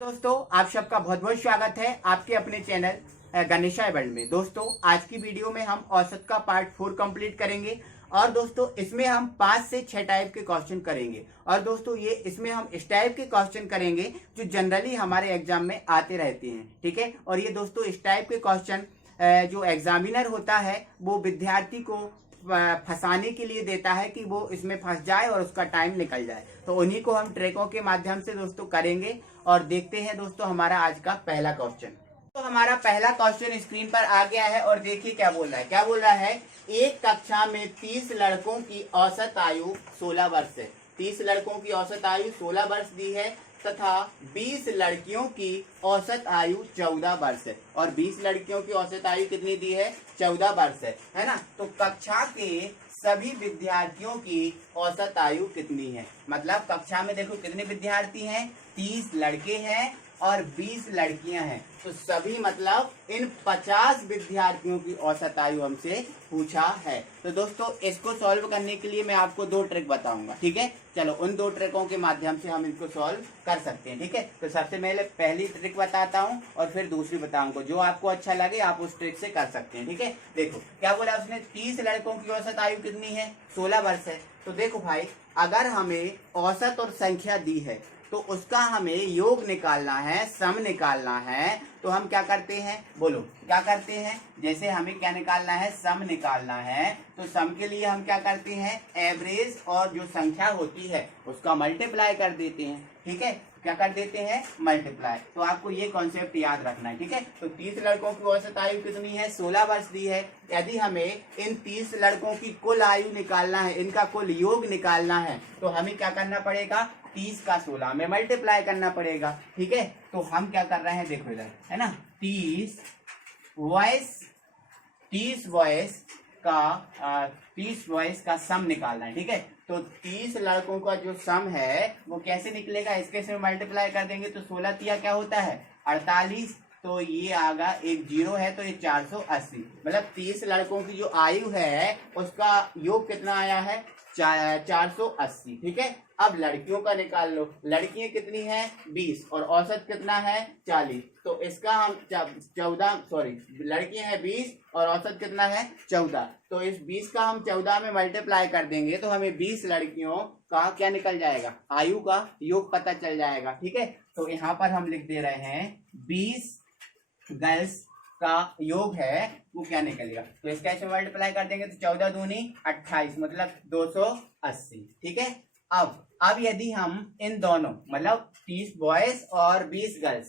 दोस्तों आप सबका बहुत बहुत स्वागत है आपके अपने चैनल गणेशा वर्ल्ड में। दोस्तों आज की वीडियो में हम औसत का पार्ट 4 कंप्लीट करेंगे और दोस्तों इसमें हम 5 से 6 टाइप के क्वेश्चन करेंगे। और दोस्तों ये इसमें हम इस टाइप के क्वेश्चन करेंगे जो जनरली हमारे एग्जाम में आते रहते हैं, ठीक है। और ये दोस्तों इस टाइप के क्वेश्चन जो एग्जामिनर होता है वो विद्यार्थी को फंसाने के लिए देता है कि वो इसमें फंस जाए और उसका टाइम निकल जाए। तो उन्हीं को हम ट्रिकों के माध्यम से दोस्तों करेंगे और देखते हैं दोस्तों हमारा आज का पहला क्वेश्चन। तो हमारा पहला क्वेश्चन स्क्रीन पर आ गया है और देखिए क्या बोल रहा है। क्या बोल रहा है, एक कक्षा में 30 लड़कों की औसत आयु 16 वर्ष है। 30 लड़कों की औसत आयु 16 वर्ष दी है तथा 20 लड़कियों की औसत आयु 14 वर्ष है। और 20 लड़कियों की औसत आयु कितनी दी है, 14 वर्ष है ना। तो कक्षा के सभी विद्यार्थियों की औसत आयु कितनी है। मतलब कक्षा में देखो कितने विद्यार्थी हैं, 30 लड़के हैं और 20 लड़कियां हैं। तो सभी मतलब इन 50 विद्यार्थियों की औसत आयु हमसे पूछा है। तो दोस्तों इसको सॉल्व करने के लिए मैं आपको 2 ट्रिक बताऊंगा, ठीक है। चलो उन 2 ट्रिकों के माध्यम से हम इनको सॉल्व कर सकते हैं, ठीक है। तो सबसे पहली ट्रिक बताता हूं और फिर दूसरी बताऊंगा। जो आपको अच्छा लगे आप उस ट्रिक से कर सकते हैं, ठीक है। देखो क्या बोला उसने, 30 लड़कों की औसत आयु कितनी है, 16 वर्ष है। तो देखो भाई, अगर हमें औसत और संख्या दी है तो उसका हमें योग निकालना है, सम निकालना है। तो हम क्या करते हैं, बोलो क्या करते हैं। जैसे हमें क्या निकालना है, सम निकालना है। तो सम के लिए हम क्या करते हैं, एवरेज और जो संख्या होती है उसका मल्टीप्लाई कर देते हैं, ठीक है। क्या कर देते हैं, मल्टीप्लाई। तो आपको ये कॉन्सेप्ट याद रखना है, ठीक है। तो 30 लड़कों की औसत आयु कितनी है, 16 वर्ष दी है। यदि हमें इन 30 लड़कों की कुल आयु निकालना है, इनका कुल योग निकालना है, तो हमें क्या करना पड़ेगा, 30 का 16 में मल्टीप्लाई करना पड़ेगा, ठीक है। तो हम क्या कर रहे हैं, देखो इधर है ना, 30 वॉइस का सम निकालना है, ठीक है। तो 30 लड़कों का जो सम है वो कैसे निकलेगा, इसके से मल्टीप्लाई कर देंगे तो 16 तिया क्या होता है, 48। तो ये आगा एक 0 है तो ये 480। मतलब 30 लड़कों की जो आयु है उसका योग कितना आया है, 480, ठीक है। अब लड़कियों का निकाल लो। लड़कियां कितनी हैं, 20 और औसत कितना है, 40। तो इसका हम 14 लड़कियां हैं 20 और औसत कितना है, 14। तो इस 20 का हम 14 में मल्टीप्लाई कर देंगे तो हमें 20 लड़कियों का क्या निकल जाएगा, आयु का योग पता चल जाएगा, ठीक है। तो यहाँ पर हम लिख दे रहे हैं 20 गर्ल्स का योग है वो क्या निकलेगा। तो इसका ऐसे मल्टीप्लाई कर देंगे तो 14 दूनी 28 मतलब 280, ठीक है। अब यदि हम इन दोनों मतलब 30 बॉयज और 20 गर्ल्स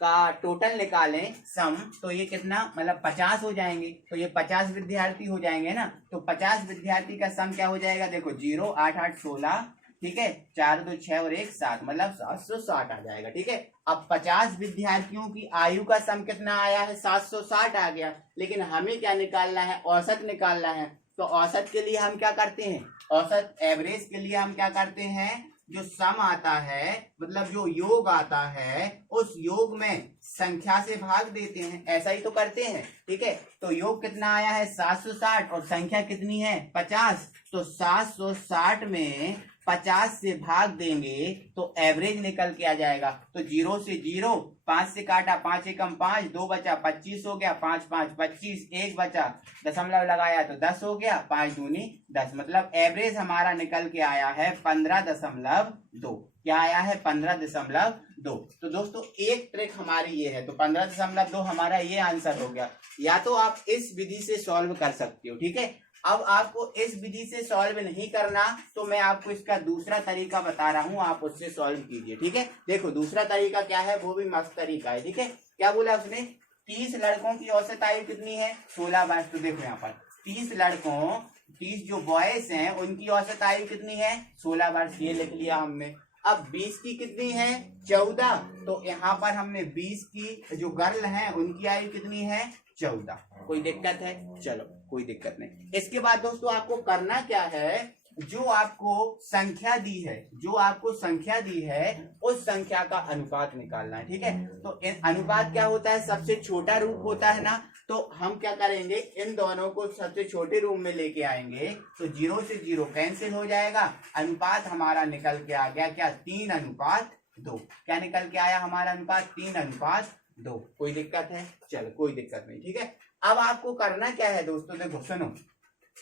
का टोटल निकालें सम, तो ये कितना मतलब 50 हो जाएंगे। तो ये 50 विद्यार्थी हो जाएंगे ना। तो 50 विद्यार्थी का सम क्या हो जाएगा, देखो 0 8 8 16, ठीक है, 4 2 6 और 1 7 मतलब 760 आ जाएगा, ठीक है। अब 50 विद्यार्थियों की आयु का सम कितना आया है, 760 आ गया। लेकिन हमें क्या निकालना है, औसत निकालना है। तो औसत के लिए हम क्या करते हैं, औसत एवरेज के लिए हम क्या करते हैं, जो सम आता है मतलब जो योग आता है उस योग में संख्या से भाग देते हैं, ऐसा ही तो करते हैं, ठीक है। तो योग कितना आया है, 760 और संख्या कितनी है, 50। तो 760 में 50 से भाग देंगे तो एवरेज निकल के आ जाएगा। तो 0 से 0, 5 से काटा, 5 एकम 5, 2 बचा, 25 हो गया, 5 5 25, 1 बचा, दशमलव लगाया तो 10 हो गया, 5 दूनी 10। मतलब एवरेज हमारा निकल के आया है 15.2। क्या आया है, 15.2। तो दोस्तों एक ट्रिक हमारी ये है। तो 15.2 हमारा ये आंसर हो गया। या तो आप इस विधि से सॉल्व कर सकते हो, ठीक है। अब आपको इस विधि से सॉल्व नहीं करना तो मैं आपको इसका दूसरा तरीका बता रहा हूं, आप उससे सॉल्व कीजिए, ठीक है। देखो दूसरा तरीका क्या है, वो भी मस्त तरीका है, ठीक है। क्या बोला उसने, 30 लड़कों की औसत आयु कितनी है, 16 वर्ष। तो देखो यहाँ पर 30 जो बॉयज हैं उनकी औसत आयु कितनी है, 16 वर्ष, ये लिख लिया हमने। अब 20 की कितनी है, 14। तो यहाँ पर हमने 20 की जो गर्ल हैं उनकी आयु कितनी है, 14। कोई दिक्कत है, चलो कोई दिक्कत नहीं। इसके बाद दोस्तों आपको करना क्या है, जो आपको संख्या दी है उस संख्या का अनुपात निकालना है, ठीक है। तो अनुपात क्या होता है, सबसे छोटा रूप होता है ना। तो हम क्या करेंगे, इन दोनों को सबसे छोटे रूप में लेके आएंगे तो 0 से 0 कैंसिल हो जाएगा। अनुपात हमारा निकल के आ गया क्या, 3 अनुपात 2। क्या निकल के आया हमारा अनुपात? 3:2। कोई दिक्कत है? चलो कोई दिक्कत नहीं, ठीक है। अब आपको करना क्या है दोस्तों, देखो सुनो,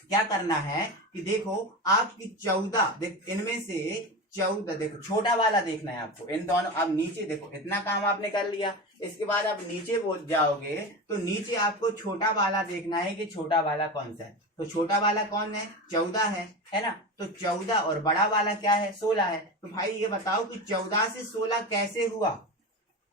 क्या करना है कि देखो आपकी 14, देख इनमें से 14, देखो छोटा वाला देखना है आपको, इन दोनों। अब नीचे देखो, इतना काम आपने कर लिया, इसके बाद आप नीचे बोल जाओगे तो नीचे आपको छोटा वाला देखना है कि छोटा वाला कौन सा है। तो छोटा वाला कौन है? 14 है ना। तो 14 और बड़ा वाला क्या है? 16 है। तो भाई ये बताओ कि 14 से 16 कैसे हुआ?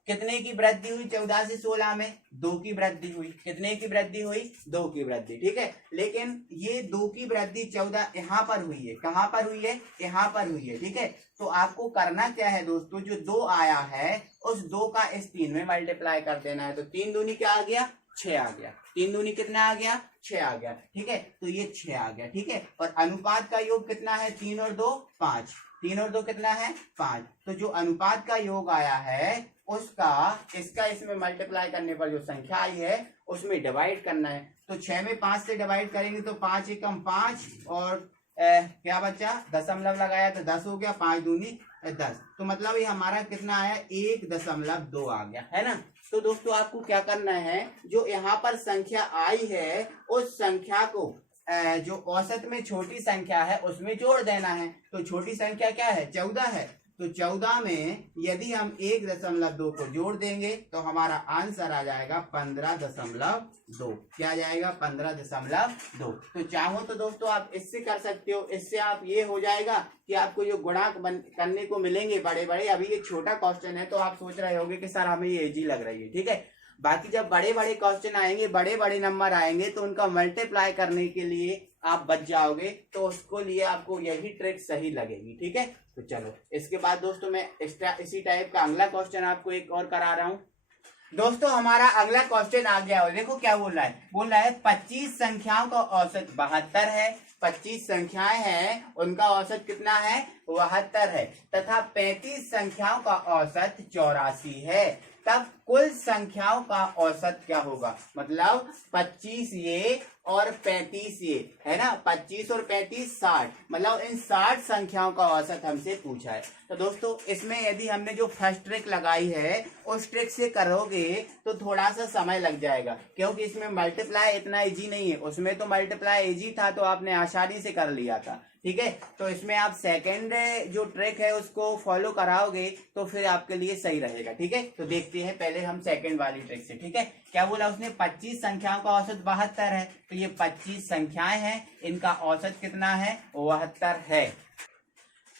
कितने की वृद्धि हुई 14 से 16 में? 2 की वृद्धि हुई। कितने की वृद्धि हुई? 2 की वृद्धि, ठीक है। लेकिन ये 2 की वृद्धि 14 यहाँ पर हुई है। कहाँ पर हुई है? यहाँ पर हुई है, ठीक है। तो आपको करना क्या है दोस्तों, जो 2 आया है उस 2 का इस 3 में मल्टीप्लाई कर देना है। तो 3 दूनी क्या आ गया? 6 आ गया। 3 दूनी कितना आ गया? 6 आ गया, ठीक है। तो ये 6 आ गया, ठीक है। और अनुपात का योग कितना है? 3 और 2 5। 3 और 2 कितना है? 5। तो जो अनुपात का योग आया है उसका इसका इसमें मल्टीप्लाई करने पर जो संख्या आई है उसमें डिवाइड करना है। तो 6 में 5 से डिवाइड करेंगे तो 5 एकम 5 और क्या बचा? दशमलव लगाया तो 10 हो गया। 5 दूनी 10। तो मतलब ये हमारा कितना आया? 1.2 आ गया, है ना। तो दोस्तों आपको क्या करना है, जो यहाँ पर संख्या आई है उस संख्या को जो औसत में छोटी संख्या है उसमें जोड़ देना है। तो छोटी संख्या क्या है? 14 है। तो 14 में यदि हम 1.2 को जोड़ देंगे तो हमारा आंसर आ जाएगा 15.2। क्या आ जाएगा? 15.2। तो चाहो तो दोस्तों आप इससे कर सकते हो। इससे आप ये हो जाएगा कि आपको जो गुणांक करने को मिलेंगे बड़े बड़े। अभी ये छोटा क्वेश्चन है तो आप सोच रहे होंगे कि सर हमें ये इजी लग रही है, ठीक है। बाकी जब बड़े बड़े क्वेश्चन आएंगे, बड़े बड़े नंबर आएंगे तो उनका मल्टीप्लाई करने के लिए आप बच जाओगे। तो उसको लिए आपको यही ट्रिक सही लगेगी, ठीक है। तो चलो इसके बाद दोस्तों मैं इसी टाइप का अगला क्वेश्चन आपको एक और करा रहा हूँ। दोस्तों हमारा अगला क्वेश्चन आ गया और देखो क्या बोल रहा है। बोल रहा है 25 संख्याओं का औसत 72 है। 25 संख्याएं हैं उनका औसत कितना है? 72 है। तथा 35 संख्याओं का औसत 84 है। तब कुल संख्याओं का औसत क्या होगा? मतलब 25 ये और 35 ये, है ना। 25 और 35 60, मतलब इन 60 संख्याओं का औसत हमसे पूछा है। तो दोस्तों इसमें यदि हमने जो फर्स्ट ट्रिक लगाई है उस ट्रिक से करोगे तो थोड़ा सा समय लग जाएगा, क्योंकि इसमें मल्टीप्लाई इतना इजी नहीं है। उसमें तो मल्टीप्लाई इजी था तो आपने आसानी से कर लिया था, ठीक है। तो इसमें आप सेकंड जो ट्रिक है उसको फॉलो कराओगे तो फिर आपके लिए सही रहेगा, ठीक है। तो देखते हैं पहले हम सेकंड वाली ट्रिक से, ठीक है। क्या बोला उसने? 25 संख्याओं का औसत 72 है। तो ये 25 संख्याएं हैं, इनका औसत कितना है? 72 है।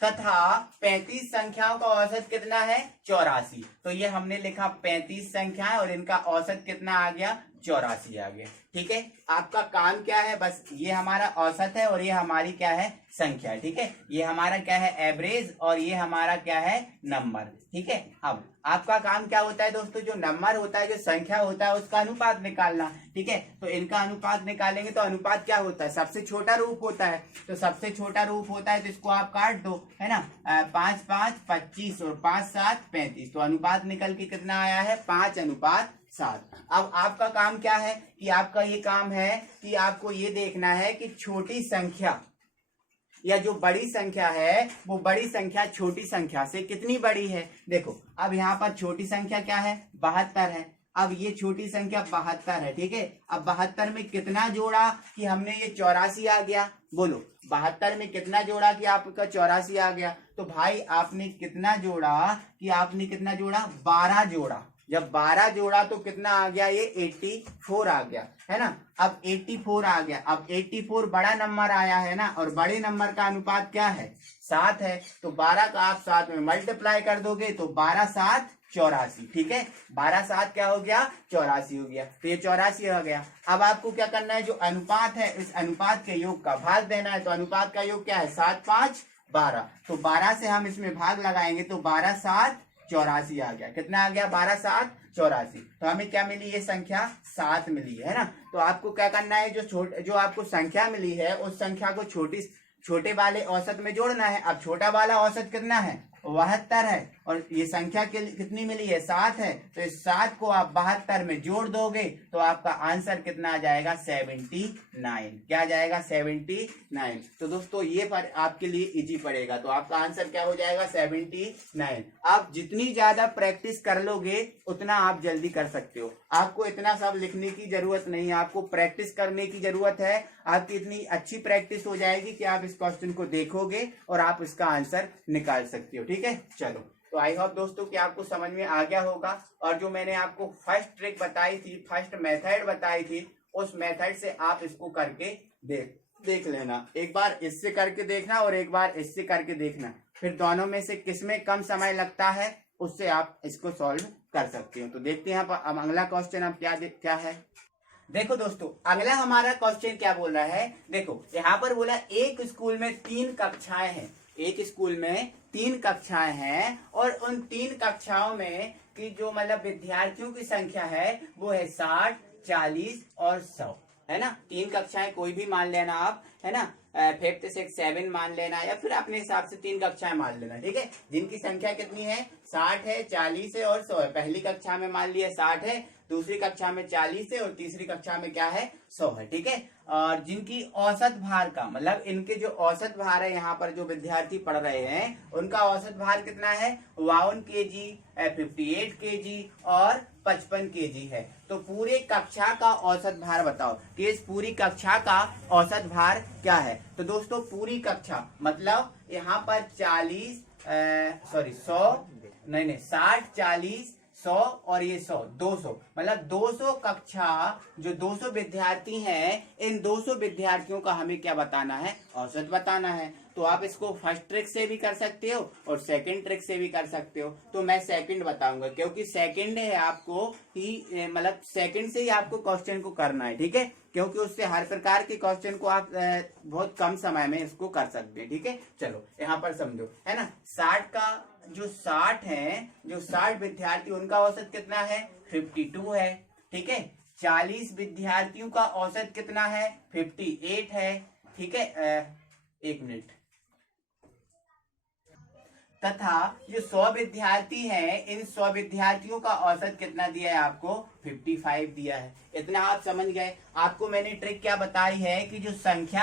तथा 35 संख्याओं का औसत कितना है? 84। तो ये हमने लिखा 35 संख्याएं और इनका औसत कितना आ गया? 84 आ गया, ठीक है। आपका काम क्या है? बस ये हमारा औसत है और ये हमारी क्या है? संख्या, ठीक है। ये हमारा क्या है? एवरेज, और ये हमारा क्या है? नंबर, ठीक है। अब आपका काम क्या होता है दोस्तों? जो नंबर होता है, जो संख्या होता है, उसका अनुपात निकालना, ठीक है। तो इनका अनुपात निकालेंगे तो अनुपात क्या होता है? सबसे छोटा रूप होता है। तो सबसे छोटा रूप होता है तो इसको आप काट दो, है ना। 5 5 25 और 5 7 35। तो अनुपात निकल के कितना आया है? 5:7। अब आपका काम क्या है कि आपका ये काम है कि आपको ये देखना है कि छोटी संख्या या जो बड़ी संख्या है वो बड़ी संख्या छोटी संख्या से कितनी बड़ी है। देखो अब यहाँ पर छोटी संख्या क्या है? 72 है। अब ये छोटी संख्या 72 है, ठीक है। अब 72 में कितना जोड़ा कि हमने ये 84 आ गया? बोलो 72 में कितना जोड़ा कि आपका 84 आ गया? तो भाई आपने कितना जोड़ा कि आपने कितना जोड़ा? 12 जोड़ा। जब 12 जोड़ा तो कितना आ गया? ये 84 आ गया, है ना। अब 84 आ गया। अब 84 बड़ा नंबर आया है ना, और बड़े नंबर का अनुपात क्या है? 7 है। तो 12 का आप 7 में मल्टीप्लाई कर दोगे तो 12 7 84, ठीक है। 12 7 क्या हो गया? 84 हो गया। तो ये 84 हो गया। अब आपको क्या करना है? जो अनुपात है इस अनुपात के योग का भाग देना है। तो अनुपात का योग क्या है? 7 5 12। तो 12 से हम इसमें भाग लगाएंगे तो 12 7 84 आ गया। कितना आ गया? 12 7 84। तो हमें क्या मिली? ये संख्या 7 मिली है ना। तो आपको क्या करना है? जो आपको संख्या मिली है उस संख्या को छोटे वाले औसत में जोड़ना है। अब छोटा वाला औसत कितना है? 72 है और ये संख्या कितनी मिली है, 7 है, तो इस 7 को आप 72 में जोड़ दोगे तो आपका आंसर कितना आ जाएगा, 79। क्या आ जाएगा, 79। तो दोस्तों ये पर आपके लिए इजी पड़ेगा, तो आपका आंसर क्या हो जाएगा, 79। आप जितनी ज्यादा प्रैक्टिस कर लोगे उतना आप जल्दी कर सकते हो। आपको इतना सब लिखने की जरूरत नहीं है, आपको प्रैक्टिस करने की जरूरत है। आपकी इतनी अच्छी प्रैक्टिस हो जाएगी कि आप इस क्वेश्चन को देखोगे और आप इसका आंसर निकाल सकते हो। ठीक है, चलो, तो आई होप दोस्तों कि आपको समझ में आ गया होगा। और जो मैंने आपको फर्स्ट ट्रिक बताई थी, फर्स्ट मेथड बताई थी, उस मेथड से आप इसको करके देख लेना। एक बार इससे करके देखना और एक बार इससे करके देखना, फिर दोनों में से किसमें कम समय लगता है उससे आप इसको सॉल्व कर सकते हो। तो देखते हैं अब अगला क्वेश्चन अब क्या है। देखो दोस्तों, अगला हमारा क्वेश्चन क्या बोल रहा है, देखो यहाँ पर बोला एक स्कूल में 3 कक्षाएं हैं। एक स्कूल में 3 कक्षाएं हैं और उन 3 कक्षाओं में की जो मतलब विद्यार्थियों की संख्या है वो है 60, 40 और 100, है ना। 3 कक्षाएं कोई भी मान लेना आप, है ना, 5th, 6th, 7 मान लेना या फिर अपने हिसाब से 3 कक्षाएं मान लेना। ठीक है, जिनकी संख्या कितनी है, 60 है, 40 है और 100 है। पहली कक्षा में मान लिया 60 है, दूसरी कक्षा में 40 है और तीसरी कक्षा में क्या है, 100 है। ठीक है, और जिनकी औसत भार का मतलब इनके जो औसत भार है, यहाँ पर जो विद्यार्थी पढ़ रहे हैं उनका औसत भार कितना है, 52 kg, 58 kg और 55 kg है। तो पूरे कक्षा का औसत भार बताओ कि इस पूरी कक्षा का औसत भार क्या है। तो दोस्तों पूरी कक्षा मतलब यहाँ पर 60, 40, 100 और ये 100, 200, मतलब 200 कक्षा जो 200 विद्यार्थी हैं, इन 200 विद्यार्थियों का हमें क्या बताना है, औसत बताना है। तो आप इसको फर्स्ट ट्रिक से भी कर सकते हो और सेकंड ट्रिक से भी कर सकते हो। तो मैं सेकंड बताऊंगा क्योंकि सेकंड है आपको ही मतलब सेकंड से ही आपको क्वेश्चन को करना है। ठीक है, क्योंकि उससे हर प्रकार के क्वेश्चन को आप बहुत कम समय में इसको कर सकते हैं। ठीक है, चलो यहाँ पर समझो, है ना, 60 है, जो 60 विद्यार्थी उनका औसत कितना है, 52 है। ठीक है, 40 विद्यार्थियों का औसत कितना है, 58 है। ठीक है, एक मिनट, तथा जो 100 विद्यार्थी हैं, इन 100 विद्यार्थियों का औसत कितना दिया है आपको, 55 दिया है। इतना आप समझ गए। आपको मैंने ट्रिक क्या बताई है कि जो संख्या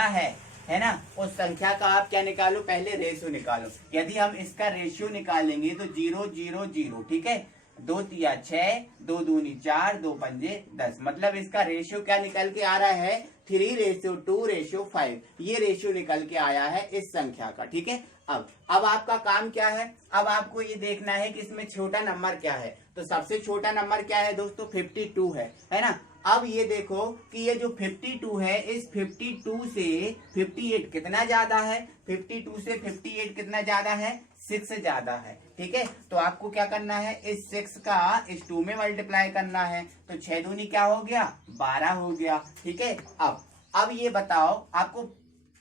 है ना, उस संख्या का आप क्या निकालो, पहले रेशियो निकालो। यदि हम इसका रेशियो निकालेंगे तो 0, 0, 0। ठीक है, 2 तिया 6, 2 दूनी 4, 2 पंजे 10, मतलब इसका रेशियो क्या निकल के आ रहा है, 3:2:5। ये रेशियो निकल के आया है इस संख्या का। ठीक है, अब आपका काम क्या है, अब आपको ये देखना है कि इसमें छोटा नंबर क्या है। तो सबसे छोटा नंबर क्या है दोस्तों, 52 है ना। अब ये देखो कि ये जो 52 है, इस 52 से 58 कितना ज्यादा है, 52 से 58 कितना ज्यादा है, 6 ज्यादा है। ठीक है, तो आपको क्या करना है, इस 6 का इस 2 में मल्टीप्लाई करना है। तो 6 दूनी क्या हो गया, 12 हो गया। ठीक है, अब ये बताओ, आपको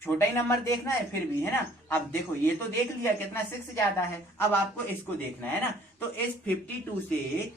छोटा ही नंबर देखना है फिर भी, है ना। अब देखो ये तो देख लिया कितना 6 ज्यादा है, अब आपको इसको देखना है ना। तो इस 52 से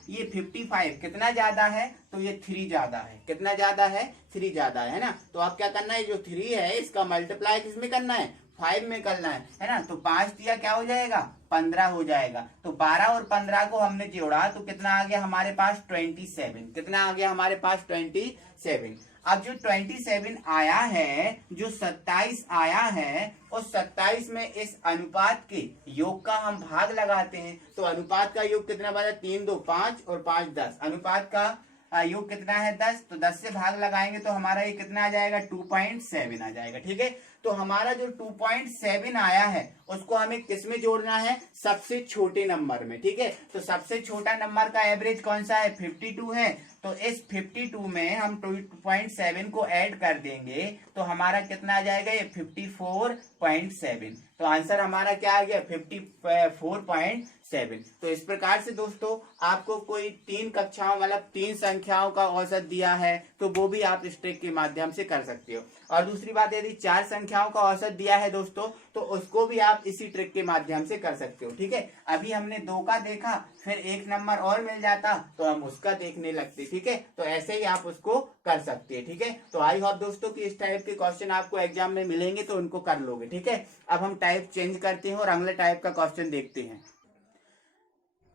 ये 55 कितना ज्यादा है, तो ये 3 ज्यादा है। कितना ज्यादा है, 3 ज्यादा है ना। तो आप क्या करना है, जो 3 है इसका मल्टीप्लाई किसमें करना है, 5 में करना है ना। तो 5 दिया क्या हो जाएगा, 15 हो जाएगा। तो 12 और 15 को हमने जोड़ा तो कितना आ गया हमारे पास, 27। कितना आ गया हमारे पास, 27। अब जो 27 आया है, जो 27 आया है, उस 27 में इस अनुपात के योग का हम भाग लगाते हैं। तो अनुपात का योग कितना बना, 3, 2, 5 और 5, 10। अनुपात का योग कितना है, 10। तो 10 से भाग लगाएंगे तो हमारा ये कितना आ जाएगा, 2.7 आ जाएगा। ठीक है, तो हमारा जो 2.7 आया है उसको हमें किस में जोड़ना है, सबसे छोटे नंबर में। ठीक है, तो सबसे छोटा नंबर का एवरेज कौन सा है, 52 है। तो इस 52 में हम 2.7 को ऐड कर देंगे तो हमारा कितना आ जाएगा, ये 54.7। तो आंसर हमारा क्या आ गया, 54.7। तो इस प्रकार से दोस्तों आपको कोई 3 कक्षाओं मतलब 3 संख्याओं का औसत दिया है तो वो भी आप इस ट्रिक के माध्यम से कर सकते हो। और दूसरी बात, यदि 4 संख्याओं का औसत दिया है दोस्तों तो उसको भी आप इसी ट्रिक के माध्यम से कर सकते हो। ठीक है, अभी हमने 2 का देखा, फिर एक नंबर और मिल जाता तो हम उसका देखने लगते। ठीक है, तो ऐसे ही आप उसको कर सकते हैं। ठीक है, तो आई होप दोस्तों कि इस टाइप के क्वेश्चन आपको एग्जाम में मिलेंगे तो उनको कर लोगे। ठीक है, अब हम टाइप चेंज करते हैं और अगले टाइप का क्वेश्चन देखते हैं।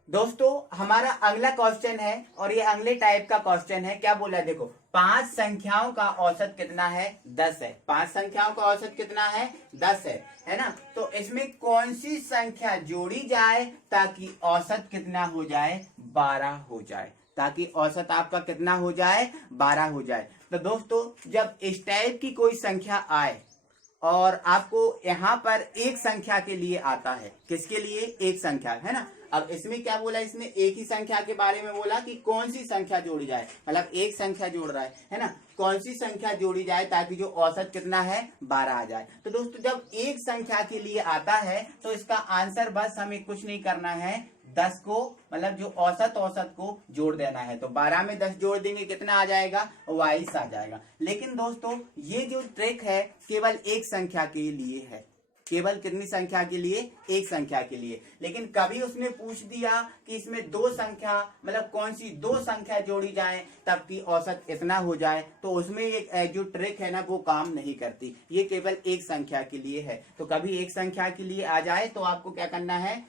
दोस्तों हमारा अगला क्वेश्चन है और ये अगले टाइप का क्वेश्चन है। क्या बोला है देखो, 5 संख्याओं का औसत कितना है? 10 है। 5 संख्याओं का औसत कितना है? 10 है ना। तो इसमें कौन सी संख्या जोड़ी जाए ताकि औसत कितना हो जाए? 12 हो जाए। ताकि औसत आपका कितना हो जाए? 12 हो जाए। तो दोस्तों जब इस टाइप की कोई संख्या आए और आपको यहाँ पर एक संख्या के लिए आता है, किसके लिए? एक संख्या, है ना। अब इसमें क्या बोला, इसमें एक ही संख्या के बारे में बोला कि कौन सी संख्या जोड़ी जाए, मतलब एक संख्या जोड़ रहा है ना। कौन सी संख्या जोड़ी जाए ताकि जो औसत कितना है? 12 आ जाए। तो दोस्तों जब एक संख्या के लिए आता है तो इसका आंसर बस हमें कुछ नहीं करना है, 10 को मतलब जो औसत को जोड़ देना है। तो 12 में 10 जोड़ देंगे, कितना आ जाएगा? 22 आ जाएगा। लेकिन दोस्तों ये जो ट्रिक है केवल एक संख्या के लिए है। केवल कितनी संख्या के लिए? एक संख्या के लिए। लेकिन कभी उसने पूछ दिया कि इसमें दो संख्या, मतलब कौन सी दो संख्या जोड़ी जाए तब कि औसत इतना हो जाए, तो उसमें ये जो ट्रिक है ना वो काम नहीं करती। ये केवल एक संख्या के लिए है। तो कभी एक संख्या के लिए आ जाए तो आपको क्या करना है,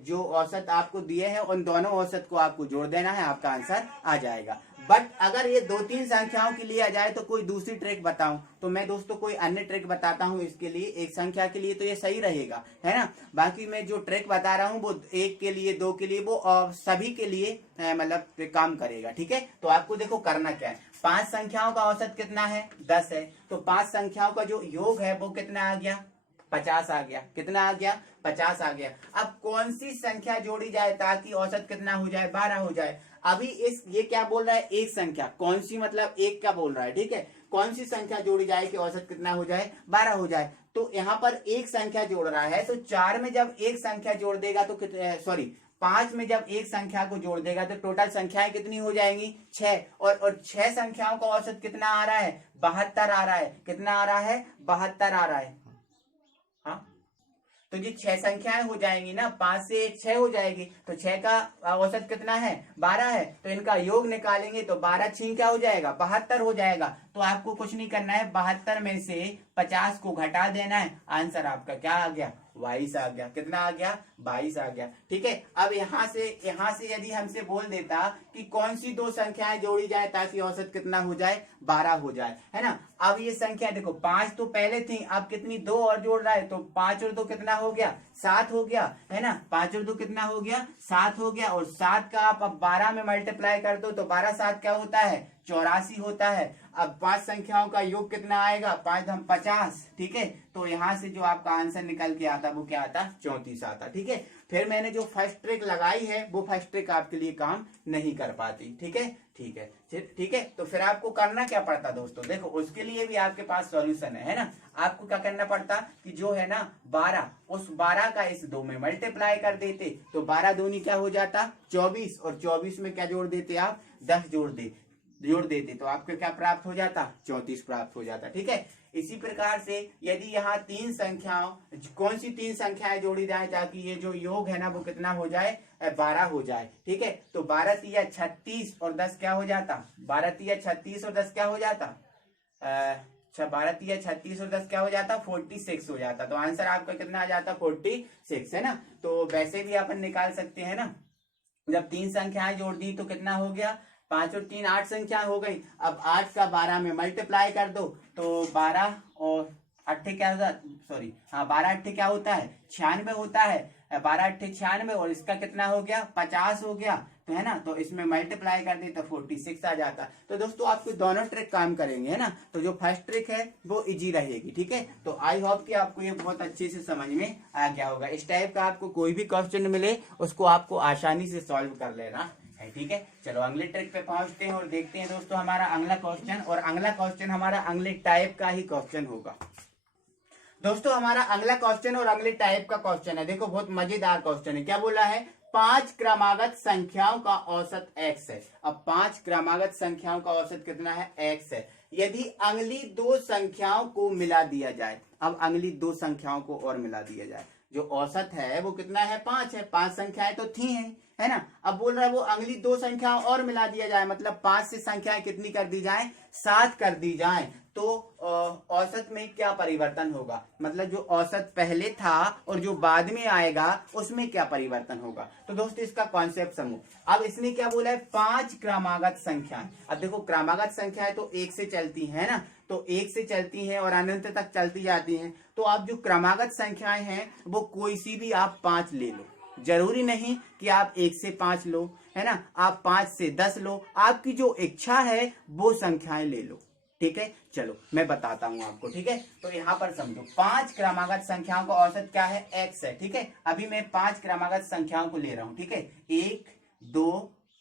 जो औसत आपको दिए हैं उन दोनों औसत को आपको जोड़ देना है, आपका आंसर आ जाएगा। बट अगर ये 2-3 संख्याओं के लिए आ जाए तो कोई दूसरी ट्रिक बताऊं, तो मैं दोस्तों कोई अन्य ट्रिक बताता हूं इसके लिए। एक संख्या के लिए तो ये सही रहेगा, है ना। बाकी मैं जो ट्रिक बता रहा हूं वो एक के लिए, दो के लिए, वो सभी के लिए मतलब काम करेगा। ठीक है, तो आपको देखो करना क्या है। 5 संख्याओं का औसत कितना है? 10 है। तो 5 संख्याओं का जो योग है वो कितना आ गया? 50 आ गया। कितना आ गया? 50 आ गया। अब कौन सी संख्या जोड़ी जाए ताकि औसत कितना हो जाए? 12 हो जाए। अभी ये क्या बोल रहा है? एक संख्या। कौन सी? मतलब एक का बोल रहा है, ठीक है। कौन सी संख्या जोड़ी जाए कि औसत कितना हो जाए? 12 हो जाए। तो यहाँ पर एक संख्या जोड़ रहा है, तो 4 में जब एक संख्या जोड़ देगा तो सॉरी 5 में जब एक संख्या को जोड़ देगा तो टोटल संख्याएं कितनी हो जाएंगी? 6। और 6 संख्याओं का औसत कितना आ रहा है? 72 आ रहा है। कितना आ रहा है? 72 आ रहा है। हाँ, तो ये 6 संख्याएं हो जाएंगी ना, 5 से 6 हो जाएगी। तो 6 का औसत कितना है? 12 है। तो इनका योग निकालेंगे तो 12 6 क्या हो जाएगा? 72 हो जाएगा। तो आपको कुछ नहीं करना है, 72 में से 50 को घटा देना है। आंसर आपका क्या आ गया? 22 आ गया। कितना आ गया? 22 आ गया। ठीक है। अब यहाँ से यदि हमसे बोल देता कि कौन सी दो संख्याएं जोड़ी जाए ताकि औसत कितना हो जाए? 12 हो जाए, है ना। अब ये संख्या देखो, 5 तो पहले थी, अब कितनी? 2 और जोड़ रहा है, तो 5 और 2 कितना हो गया? 7 हो गया, है ना। 5 और 2 कितना हो गया? 7 हो गया। और 7 का आप अब 12 में मल्टीप्लाई कर दो तो 12 7 क्या होता है? 84 होता है। अब 5 संख्याओं का योग कितना आएगा? 5 धम 50, ठीक है। तो यहाँ से जो आपका आंसर निकल के आता वो क्या आता? 34 आता। ठीक है। फिर मैंने जो फर्स्ट ट्रिक लगाई है वो फर्स्ट ट्रिक आपके लिए काम नहीं कर पाती। ठीक है, ठीक है, ठीक है। तो फिर आपको करना क्या पड़ता दोस्तों? देखो उसके लिए भी आपके पास सॉल्यूशन है ना। आपको क्या करना पड़ता कि जो है ना 12, उस 12 का इस 2 में मल्टीप्लाई कर देते तो 12 दूनी क्या हो जाता? 24। और 24 में क्या जोड़ देते आप? 10 जोड़ देते तो आपको क्या प्राप्त हो जाता? 34 प्राप्त हो जाता। ठीक है। इसी प्रकार से यदि यहाँ 3 संख्याओं, कौन सी 3 संख्याएं जोड़ी जाए ताकि ये जो योग है ना वो कितना हो जाए? 12 हो जाए। ठीक है। तो 12 तिया 36 और 10 क्या हो जाता? 12 तिया 36 और 10 क्या हो जाता? 12 तिया 36 और 10 क्या हो जाता? 46 हो जाता। तो आंसर आपका कितना आ जाता? 46, है ना। तो वैसे भी अपन निकाल सकते हैं ना। जब 3 संख्याएं जोड़ दी तो कितना हो गया? 5 और 3 8 संख्या हो गई। अब 8 का 12 में मल्टीप्लाई कर दो तो 12 और 8 क्या होता? सॉरी, हाँ, 12 8 क्या होता है? 96 होता है। 12 8 96 और इसका कितना हो गया? 50 हो गया। तो है ना, तो इसमें मल्टीप्लाई कर दे तो 46 आ जाता। तो दोस्तों आपको दोनों ट्रिक काम करेंगे, है ना। तो जो फर्स्ट ट्रिक है वो इजी रहेगी। ठीक है। तो आई होप कि आपको ये बहुत अच्छे से समझ में आ गया होगा। इस टाइप का आपको कोई भी क्वेश्चन मिले उसको आपको आसानी से सॉल्व कर लेना है। ठीक है। चलो अगले ट्रिक पे पहुंचते हैं और देखते हैं दोस्तों हमारा अगला क्वेश्चन। और अगला क्वेश्चन हमारा अगले टाइप का ही क्वेश्चन होगा। दोस्तों हमारा अगला क्वेश्चन और अगले टाइप का क्वेश्चन है। देखो बहुत मजेदार क्वेश्चन है। क्या बोला है? 5 क्रमागत संख्याओं का औसत x है। अब 5 क्रमागत संख्याओं का औसत कितना है? x है। यदि अगली 2 संख्याओं को मिला दिया जाए, अब अगली 2 संख्याओं को और मिला दिया जाए, जो औसत है वो कितना है? 5 है। 5 संख्याएं तो थी हैं, है ना। अब बोल रहा है वो अगली दो संख्याओं और मिला दिया जाए, मतलब 5 से संख्याएं कितनी कर दी जाए, 7 कर दी जाए, तो औसत में क्या परिवर्तन होगा, मतलब जो औसत पहले था और जो बाद में आएगा उसमें क्या परिवर्तन होगा। तो दोस्तों इसका कॉन्सेप्ट समझो। अब इसने क्या बोला है, 5 क्रमागत संख्याएं। अब देखो क्रमागत संख्याएं तो 1 से चलती है ना, तो 1 से चलती हैं और अनंत तक चलती जाती हैं। तो आप जो क्रमागत संख्याएं हैं वो कोई सी भी आप 5 ले लो, जरूरी नहीं कि आप 1 से 5 लो, है ना, आप 5 से 10 लो, आपकी जो इच्छा है वो संख्याएं ले लो, ठीक है। चलो मैं बताता हूं आपको, ठीक है। तो यहां पर समझो 5 क्रमागत संख्याओं का औसत क्या है, x है, ठीक है। अभी मैं 5 क्रमागत संख्याओं को ले रहा हूं, ठीक है, 1 2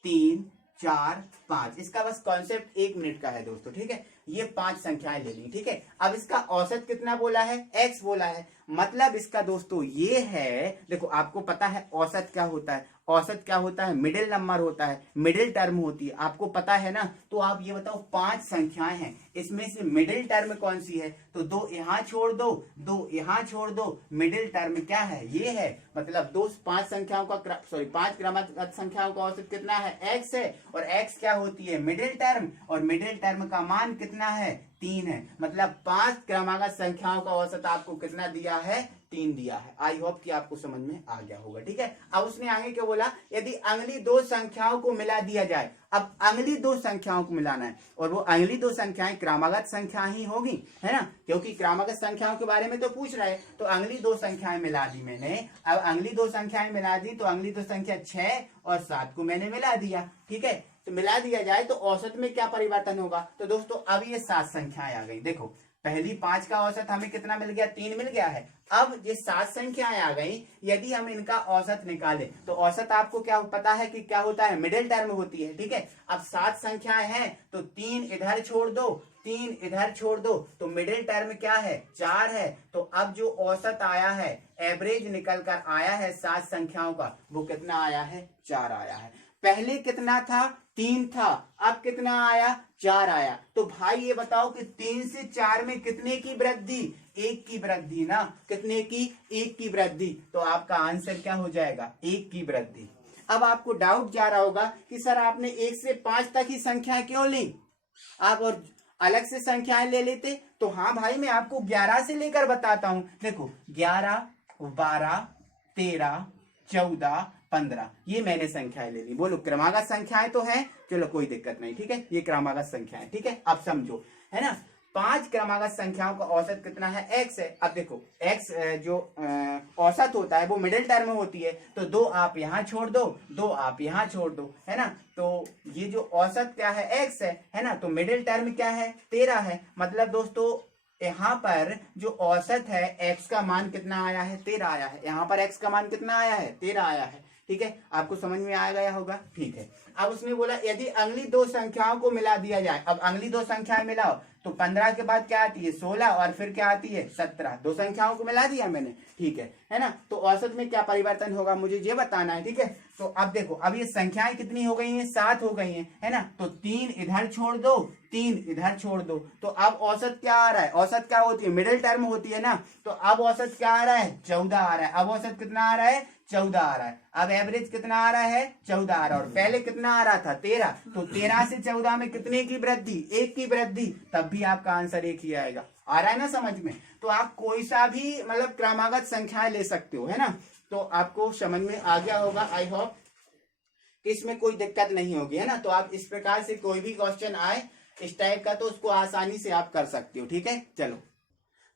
3 4 5। इसका बस कॉन्सेप्ट 1 मिनट का है दोस्तों, ठीक है। ये 5 संख्याएं ले ली, ठीक है। अब इसका औसत कितना बोला है, x बोला है, मतलब इसका दोस्तों ये है, देखो आपको पता है औसत क्या होता है, औसत क्या होता है, मिडिल नंबर होता है, मिडिल टर्म होती है, आपको पता है ना। तो आप ये बताओ 5 संख्याएं हैं, इसमें से मिडिल टर्म कौन सी है, तो 2 यहां छोड़ दो, 2 यहां छोड़ दो, मिडिल टर्म क्या है, ये है, मतलब 5 संख्याओं का 5 क्रमागत संख्याओं का औसत कितना है, x है, और x क्या होती है, मिडिल टर्म, और मिडिल टर्म का मान कितना है, 3 है, मतलब 5 क्रमागत संख्याओं का औसत आपको कितना दिया है, 3 दिया है। आई होप कि आपको समझ में आ गया होगा, ठीक है। अब उसने आगे क्या बोला, यदि अगली दो संख्याओं को मिला दिया जाए। अब अगली दो संख्याओं को मिलाना है, और वो अगली दो संख्याएं क्रमागत संख्या ही होगी, है ना, क्योंकि क्रमागत संख्याओं के बारे में तो पूछ रहा है। तो अगली दो संख्याएं मिला दी मैंने। अब अगली दो संख्याएं मिला दी, तो अगली दो संख्या 6 और 7 को मैंने मिला दिया, ठीक है। तो मिला दिया जाए तो औसत में क्या परिवर्तन होगा, तो दोस्तों अब ये 7 संख्याएं आ गई। देखो पहली 5 का औसत हमें कितना मिल गया, 3 मिल गया है। अब ये 7 संख्याएं आ गई, यदि हम इनका औसत निकालें तो औसत आपको क्या पता है कि क्या होता है, मिडिल टर्म होती है, ठीक है। अब 7 संख्याएं हैं तो 3 इधर छोड़ दो, 3 इधर छोड़ दो, तो मिडिल टर्म क्या है, 4 है। तो अब जो औसत आया है, एवरेज निकल कर आया है 7 संख्याओं का, वो कितना आया है, 4 आया है। पहले कितना था, 3 था, अब कितना आया, 4 आया। तो भाई ये बताओ कि 3 से 4 में कितने की वृद्धि, 1 की वृद्धि ना, कितने की, 1 की वृद्धि। तो आपका आंसर क्या हो जाएगा, 1 की वृद्धि। अब आपको डाउट जा रहा होगा कि सर आपने 1 से 5 तक ही संख्या क्यों ली, आप और अलग से संख्याएं ले लेते। तो हाँ भाई मैं आपको 11 से लेकर बताता हूं। देखो 11 12 13 14 15 ये मैंने संख्याएं ले ली। बोलो क्रमागत संख्याएं तो है, चलो कोई दिक्कत नहीं, ठीक है, ये क्रमागत संख्याएं, ठीक है। अब समझो, है ना, 5 क्रमागत संख्याओं का औसत कितना है, x है। अब देखो x जो औसत होता है वो मिडिल टर्म होती है, तो 2 आप यहां छोड़ दो, 2 आप यहां छोड़ दो, है ना। तो ये जो औसत क्या है, x है ना, तो मिडिल टर्म क्या है, 13 है। मतलब दोस्तों यहाँ पर जो औसत है x का मान कितना आया है, 13 आया है। यहाँ पर x का मान कितना आया है, 13 आया है, ठीक है। आपको समझ में आ गया होगा, ठीक है। अब उसने बोला यदि अगली दो संख्याओं को मिला दिया जाए। अब अगली दो संख्याएं मिलाओ तो 15 के बाद क्या आती है, 16, और फिर क्या आती है, 17। दो संख्याओं को मिला दिया मैंने, ठीक है ना। तो औसत में क्या परिवर्तन होगा मुझे ये बताना है, ठीक है। तो अब देखो अब ये संख्याएं कितनी हो गई हैं, 7 हो गई हैं, है ना। तो 3 इधर छोड़ दो, 3 इधर छोड़ दो, तो अब औसत क्या आ रहा है, औसत क्या होती है, मिडिल टर्म होती है ना। तो अब औसत क्या आ रहा है, 14 आ रहा है। अब औसत कितना आ रहा है, 14 आ रहा है। अब एवरेज कितना आ रहा है, 14 आ रहा है, और पहले कितना आ रहा था, 13। तो 13 से 14 में कितने की वृद्धि, 1 की वृद्धि, तब भी आपका आंसर 1 ही आएगा। आ रहा है ना समझ में। तो आप कोई सा भी मतलब क्रमागत संख्याएं ले सकते हो, है ना। तो आपको समझ में आ गया होगा, आई होप इसमें कोई दिक्कत नहीं होगी, है ना। तो आप इस प्रकार से कोई भी क्वेश्चन आए इस टाइप का तो उसको आसानी से आप कर सकते हो, ठीक है। चलो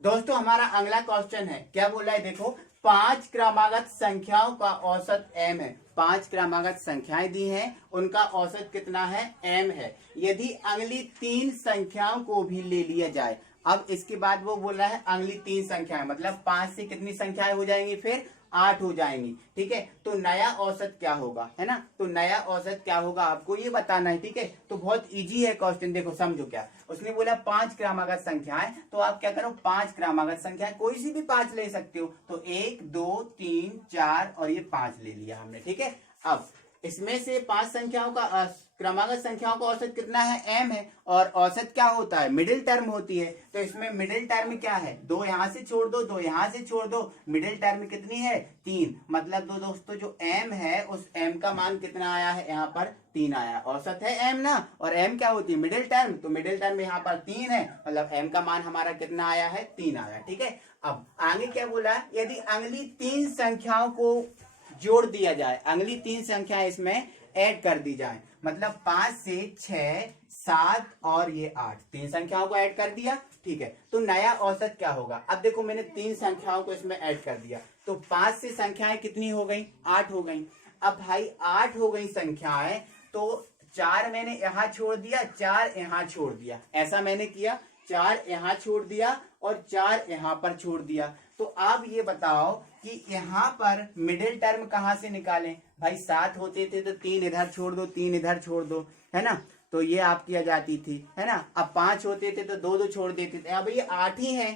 दोस्तों हमारा अगला क्वेश्चन है, क्या बोला है, देखो 5 क्रमागत संख्याओं का औसत m है। 5 क्रमागत संख्याएं दी हैं, उनका औसत कितना है, m है। यदि अगली 3 संख्याओं को भी ले लिया जाए। अब इसके बाद वो बोल रहा है अगली 3 संख्याएं, मतलब 5 से कितनी संख्याएं हो जाएंगी, फिर 8 हो जाएंगी, ठीक है। तो नया औसत क्या होगा, है ना। तो नया औसत क्या होगा आपको ये बताना है, ठीक है। तो बहुत इजी है क्वेश्चन, देखो समझो क्या उसने बोला, 5 क्रमागत संख्याएं। तो आप क्या करो, 5 क्रमागत संख्याएं कोई सी भी 5 ले सकते हो। तो 1 2 3 4 और ये 5 ले लिया हमने, ठीक है। अब इसमें से 5 संख्याओं का क्रमागत संख्याओं का औसत कितना है, m है, और औसत क्या होता है, मिडिल टर्म होती है। तो इसमें मिडिल टर्म क्या है, 2 यहां से छोड़ दो, 2 यहां से छोड़ दो, मिडिल टर्म कितनी है, 3। मतलब दोस्तों जो m है उस m का मान कितना आया है, यहाँ पर 3 आया। औसत है m ना, और m क्या होती है, मिडिल टर्म, तो मिडिल टर्म यहाँ पर 3 है, मतलब m का मान हमारा कितना आया है, 3 आया। ठीक है, अब आगे क्या बोला, यदि अगली 3 संख्याओं को जोड़ दिया जाए, अगली 3 संख्याएं इसमें ऐड कर दी जाए, मतलब 5 से 6, 7 और ये 8, 3 संख्याओं को ऐड कर दिया। ठीक है, तो नया औसत क्या होगा। अब देखो मैंने 3 संख्याओं को इसमें ऐड कर दिया, तो 5 से संख्याएं कितनी हो गई, 8 हो गई। अब भाई 8 हो गई संख्याएं, तो 4 मैंने यहां छोड़ दिया, 4 यहां छोड़ दिया, ऐसा मैंने किया, 4 यहां छोड़ दिया और 4 यहां पर छोड़ दिया। तो आप ये बताओ कि यहाँ पर मिडिल टर्म कहाँ से निकालें। भाई 7 होते थे तो 3 इधर छोड़ दो, 3 इधर छोड़ दो, है ना, तो ये आपकी आ जाती थी, है ना। अब 5 होते थे तो 2 2 छोड़ देते थे। अब ये 8 ही है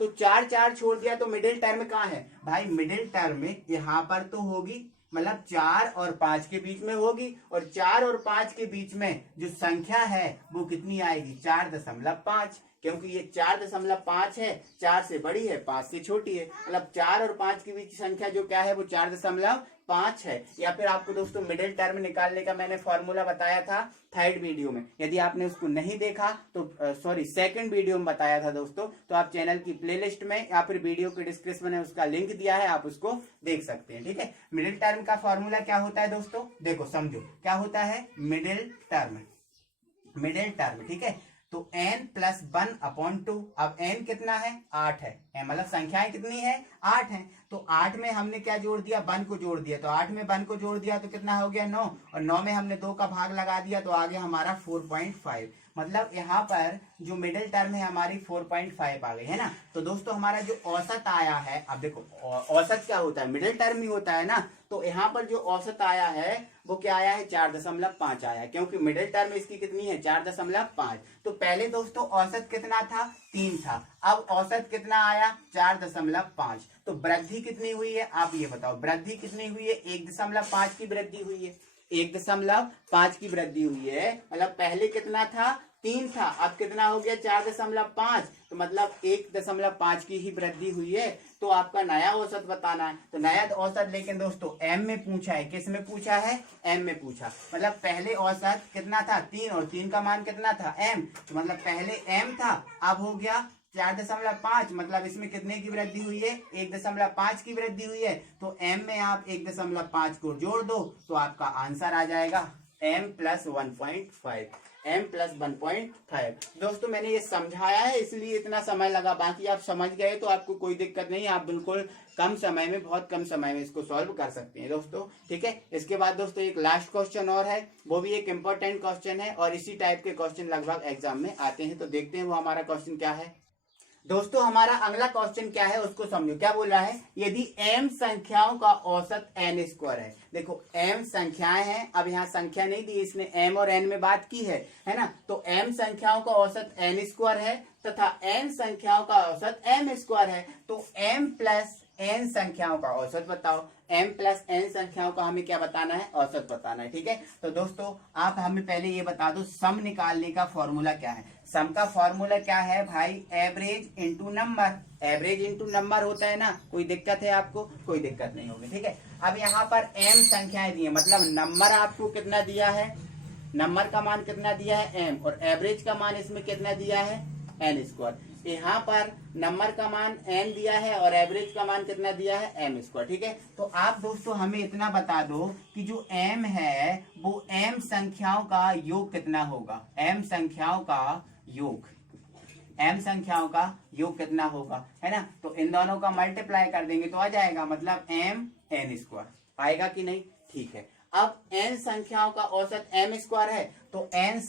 तो 4 4 छोड़ दिया, तो मिडिल टर्म कहाँ है भाई, मिडिल टर्म यहाँ पर तो होगी, मतलब 4 और 5 के बीच में होगी, और 4 और 5 के बीच में जो संख्या है वो कितनी आएगी, 4.5, क्योंकि ये 4.5 है, 4 से बड़ी है, 5 से छोटी है, मतलब 4 और 5 के बीच की संख्या जो क्या है वो 4.5 है। या फिर आपको दोस्तों मिडिल टर्म निकालने का मैंने फॉर्मूला बताया था 3rd वीडियो में, यदि आपने उसको नहीं देखा तो सॉरी 2nd वीडियो में बताया था दोस्तों, तो आप चैनल की प्लेलिस्ट में या फिर वीडियो के डिस्क्रिप्शन में उसका लिंक दिया है, आप उसको देख सकते हैं। ठीक है, मिडिल टर्म का फॉर्मूला क्या होता है दोस्तों, देखो समझो क्या होता है मिडिल टर्म, ठीक है, तो n + 1/2। अब n कितना है, 8 है, मतलब संख्याएं कितनी है, 8 है, तो 8 में हमने क्या जोड़ दिया, 1 को जोड़ दिया, तो 8 में 1 को जोड़ दिया तो कितना हो गया, 9, और 9 में हमने 2 का भाग लगा दिया तो आ गया हमारा 4.5। मतलब यहाँ पर जो मिडिल टर्म है हमारी 4.5 आ गई, है ना। तो दोस्तों हमारा जो औसत आया है, अब देखो औसत क्या होता है, मिडिल टर्म ही होता है ना, तो यहाँ पर जो औसत आया है वो क्या आया है, 4.5 आया है, क्योंकि मिडिल टर्म इसकी कितनी है, 4.5। तो पहले दोस्तों औसत कितना था, 3 था, अब औसत कितना आया, 4.5। तो वृद्धि कितनी हुई है, आप ये बताओ, वृद्धि कितनी हुई है, 1.5 की वृद्धि हुई है, 1.5 की वृद्धि हुई है। मतलब पहले कितना था, 3 था, अब कितना हो गया, 4.5, तो मतलब 1.5 की ही वृद्धि हुई है। तो आपका नया औसत बताना है, तो नया औसत लेकिन दोस्तों m में पूछा है, किस में पूछा है, m में पूछा, मतलब पहले औसत कितना था, 3, और 3 का मान कितना था, m, तो मतलब पहले m था, अब हो गया 4.5, मतलब इसमें कितने की वृद्धि हुई है, 1.5 की वृद्धि हुई है। तो m में आप 1.5 को जोड़ दो तो आपका आंसर आ जाएगा m + 1.5, m + 1.5। दोस्तों मैंने ये समझाया है इसलिए इतना समय लगा, बाकी आप समझ गए तो आपको कोई दिक्कत नहीं, आप बिल्कुल कम समय में, बहुत कम समय में इसको सॉल्व कर सकते हैं दोस्तों। ठीक है, इसके बाद दोस्तों एक लास्ट क्वेश्चन और है, वो भी एक इम्पोर्टेंट क्वेश्चन है, और इसी टाइप के क्वेश्चन लगभग एग्जाम में आते हैं, तो देखते हैं वो हमारा क्वेश्चन क्या है। दोस्तों हमारा अगला क्वेश्चन क्या है उसको समझो, क्या बोल रहा है, यदि m संख्याओं का औसत n² है। देखो m संख्याएं हैं, अब यहाँ संख्या नहीं दी, इसने m और n में बात की है ना, तो m संख्याओं का औसत n² है तथा n संख्याओं का औसत m² है, तो m + n संख्याओं का औसत बताओ, m + n संख्याओं का हमें क्या बताना है, औसत बताना है। ठीक है, तो दोस्तों आप हमें पहले ये बता दो सम निकालने का फॉर्मूला क्या है। सम का फॉर्मूला क्या है भाई, average into number, average into number होता है ना, कोई दिक्कत है आपको, कोई दिक्कत नहीं होगी। ठीक है, अब यहाँ पर m संख्याएं दी है, मतलब नंबर आपको कितना दिया है, नंबर का मान कितना दिया है m, और एवरेज का मान इसमें कितना दिया है, n²। यहाँ पर नंबर का मान n दिया है और एवरेज का मान कितना दिया है, m²। ठीक है, तो आप दोस्तों हमें इतना बता दो कि जो m है वो m संख्याओं का योग कितना होगा, m संख्याओं का योग, m संख्याओं का योग कितना होगा, है ना। तो इन दोनों का मल्टीप्लाई कर देंगे तो आ जाएगा, मतलब m n² आएगा कि नहीं। ठीक है, अब n संख्याओं का औसत m² है, तो n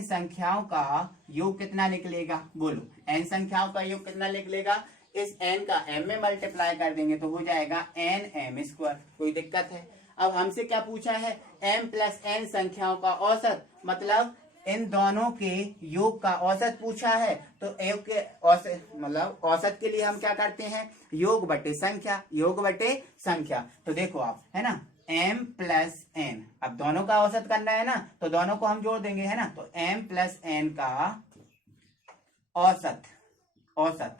संख्याओं का योग कितना निकलेगा, बोलो n संख्याओं का योग कितना निकलेगा, इस n का m में मल्टीप्लाई कर देंगे तो हो जाएगा nm²। कोई दिक्कत है। अब हमसे क्या पूछा है, m + n संख्याओं का औसत, मतलब इन दोनों के योग का औसत पूछा है, तो योग के औसत, मतलब औसत के लिए हम क्या करते हैं, योग बटे संख्या, योग बटे संख्या। तो देखो आप, है ना, m प्लस n, अब दोनों का औसत करना है ना, तो दोनों को हम जोड़ देंगे, है ना। तो m प्लस n का औसत, औसत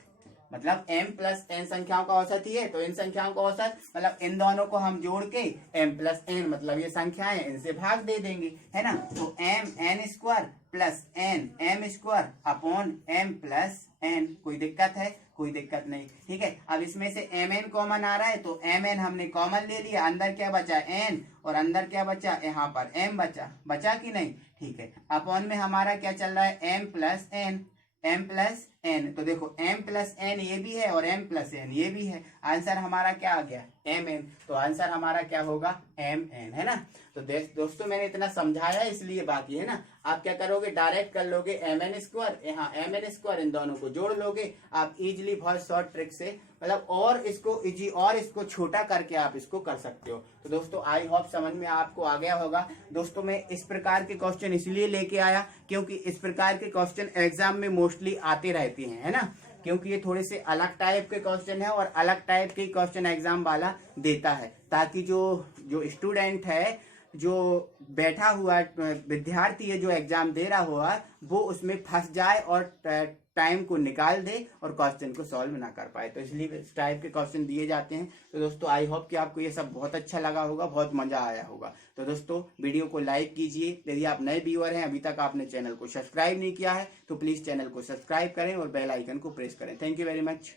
मतलब m प्लस n संख्याओं का औसत ही है, तो इन संख्याओं का औसत मतलब इन दोनों को हम जोड़ के m प्लस n मतलब ये संख्याएं इनसे भाग दे देंगे, है ना। तो m n square plus n m square upon m plus n, कोई दिक्कत है? कोई दिक्कत नहीं, ठीक है। अब इसमें से mn कॉमन आ रहा है, तो mn हमने कॉमन ले लिया, अंदर क्या बचा n और अंदर क्या बचा, यहाँ पर m बचा, बचा कि नहीं, ठीक है। अपॉन में हमारा क्या चल रहा है, m plus n, m plus n, तो देखो m प्लस n ये भी है और m प्लस n ये भी है, आंसर हमारा क्या आ गया, mn, तो आंसर हमारा क्या होगा, mn, है ना। तो दोस्तों मैंने इतना समझाया इसलिए बात ये है ना, आप क्या करोगे, डायरेक्ट कर लोगे mn स्क्वायर, यहाँ mn स्क्वायर, इन दोनों को जोड़ लोगे आप इजीली, बहुत शॉर्ट ट्रिक से, मतलब और इसको इजी और इसको छोटा करके आप इसको कर सकते हो। तो दोस्तों आई होप समझ में आपको आ गया होगा। दोस्तों मैं इस प्रकार के क्वेश्चन इसलिए लेके आया क्योंकि इस प्रकार के क्वेश्चन एग्जाम में मोस्टली आते रहते हैं, है ना, क्योंकि ये थोड़े से अलग टाइप के क्वेश्चन है और अलग टाइप के क्वेश्चन एग्जाम वाला देता है, ताकि जो स्टूडेंट है, जो बैठा हुआ विद्यार्थी है, जो एग्जाम दे रहा हुआ, वो उसमें फंस जाए और टाइम को निकाल दे और क्वेश्चन को सॉल्व ना कर पाए, तो इसलिए इस टाइप के क्वेश्चन दिए जाते हैं। तो दोस्तों आई होप कि आपको ये सब बहुत अच्छा लगा होगा, बहुत मजा आया होगा। तो दोस्तों वीडियो को लाइक कीजिए, यदि आप नए व्यूअर हैं, अभी तक आपने चैनल को सब्सक्राइब नहीं किया है तो प्लीज चैनल को सब्सक्राइब करें और बेल आइकन को प्रेस करें। Thank you very much.